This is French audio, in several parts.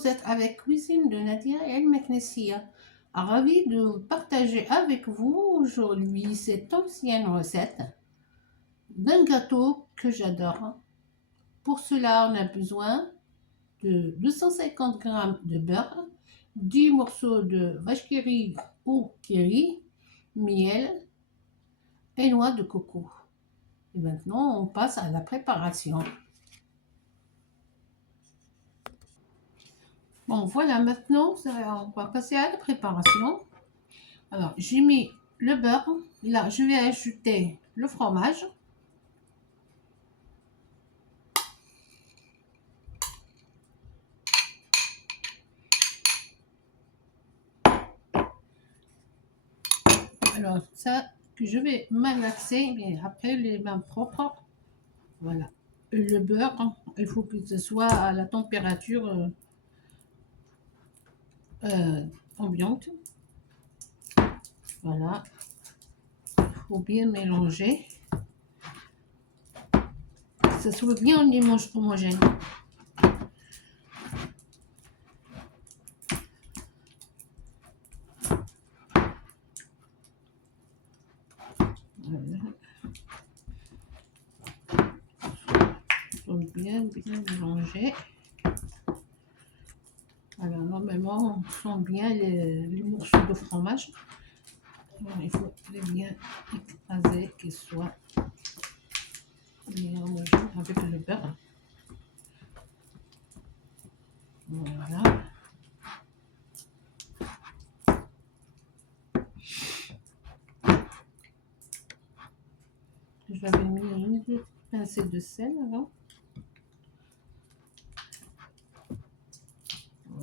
vous êtes avec Cuisine de Nadia El Meknessia. Ravi de partager avec vous aujourd'hui cette ancienne recette d'un gâteau que j'adore. Pour cela, on a besoin de 250 g de beurre, 10 morceaux de vache qui rit ou qui rit, miel et noix de coco. Et maintenant, on passe à la préparation. Bon, voilà, maintenant, on va passer à la préparation. Alors, j'ai mis le beurre. Là, je vais ajouter le fromage. Alors, ça, que je vais malaxer, mais après les mains propres. Voilà. Le beurre, il faut que ce soit à la température ambiante. Voilà. Il faut bien mélanger. Que ce soit bien homogène. Voilà. Il faut bien mélanger. Voilà, normalement, on sent bien les morceaux de fromage. Alors, il faut les bien écraser, qu'ils soient bien homogènes avec le beurre. Voilà. J'avais mis une pincée de sel avant.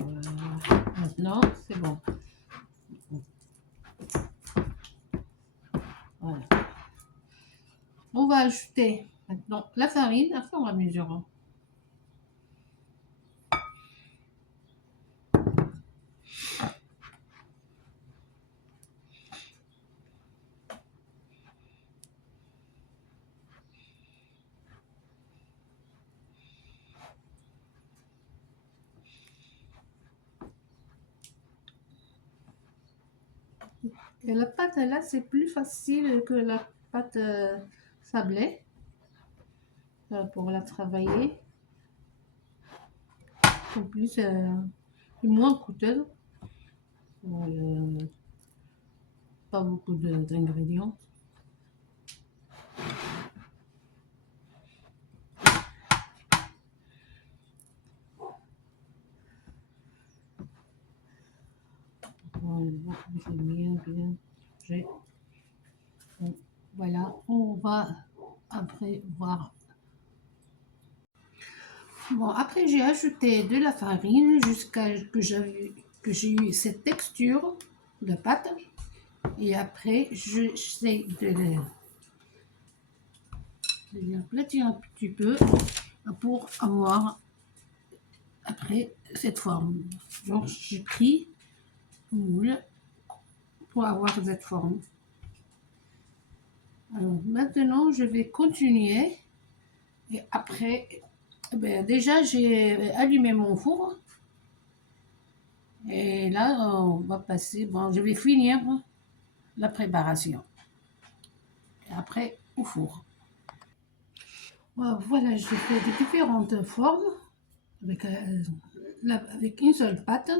Voilà. Maintenant, c'est bon. Voilà. On va ajouter maintenant la farine à fur et à mesure. Et la pâte là, c'est plus facile que la pâte sablée pour la travailler. En plus, c'est moins coûteuse. Pas beaucoup d'ingrédients. Voilà, on va après voir. Bon, après j'ai ajouté de la farine jusqu'à que j'ai eu cette texture de pâte. Et après, j'essaie de l'aplatir un petit peu pour avoir après cette forme. Donc j'ai pris une moule pour avoir cette forme. Alors maintenant, je vais continuer. Et après, déjà, j'ai allumé mon four. Et là, on va passer. Bon, je vais finir la préparation. Et après, au four. Voilà, j'ai fait de différentes formes avec une seule pâte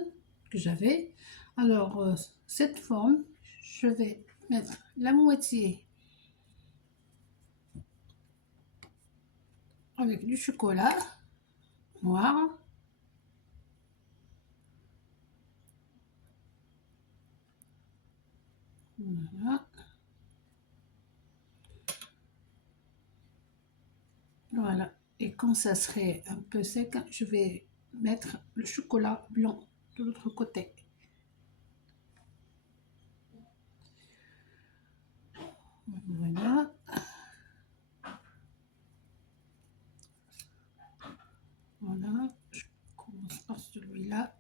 que j'avais. Alors, cette forme, je vais mettre la moitié avec du chocolat noir. Voilà. Voilà. Et quand ça serait un peu sec, je vais mettre le chocolat blanc de l'autre côté. Voilà. Voilà. Je commence par celui-là.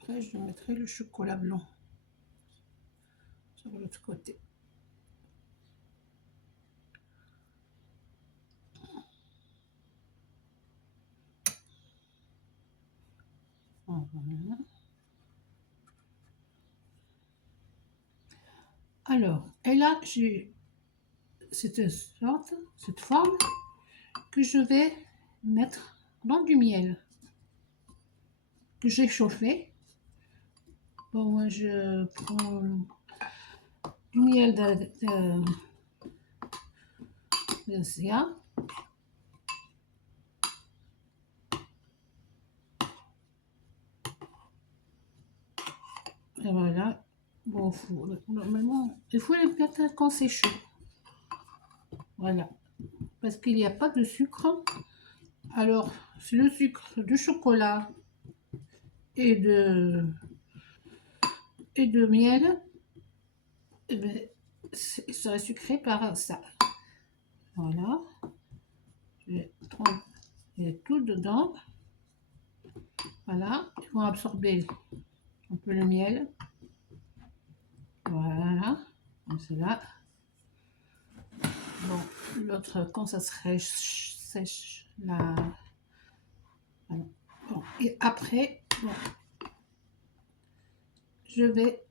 Après, je mettrai le chocolat blanc sur l'autre côté. Voilà. Alors, et là, j'ai cette forme que je vais mettre dans du miel que j'ai chauffé. Bon, moi, je prends du miel de Sia. Et voilà. Bon, normalement, il faut les mettre quand c'est chaud. Voilà. Parce qu'il n'y a pas de sucre. Alors, c'est le sucre de chocolat et de miel. Et ben, il serait sucré par ça. Voilà. Je trempe tout dedans. Voilà. Ils vont absorber un peu le miel. Voilà. Comme cela. Bon, l'autre, quand ça serait sèche, là. Voilà. Bon, et après, bon, je vais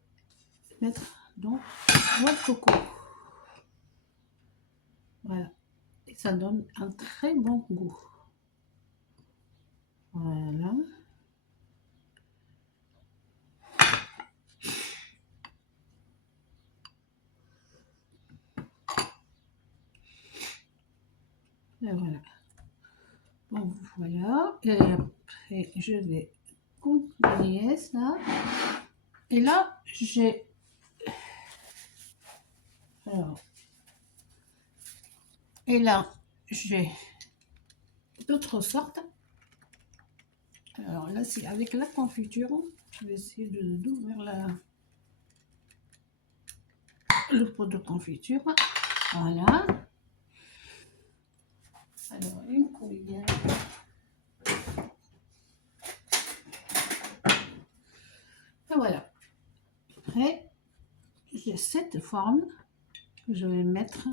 mettre donc noix de coco. Voilà. Et ça donne un très bon goût. Voilà. Et voilà. Bon, voilà. Et après, je vais continuer ça. Et là, j'ai... Alors... Et là, j'ai d'autres sortes. Alors là, c'est avec la confiture. Je vais essayer d'ouvrir le pot de confiture. Voilà. Alors, une cuillère. Et voilà. Après, j'ai cette forme que je vais mettre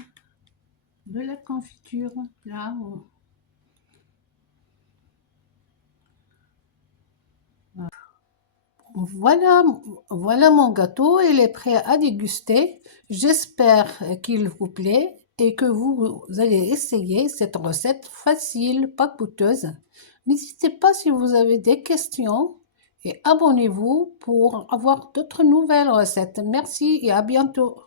de la confiture là où... Voilà, voilà mon gâteau, il est prêt à déguster. J'espère qu'il vous plaît et que vous allez essayer cette recette facile, pas coûteuse. N'hésitez pas si vous avez des questions et abonnez-vous pour avoir d'autres nouvelles recettes. Merci et à bientôt.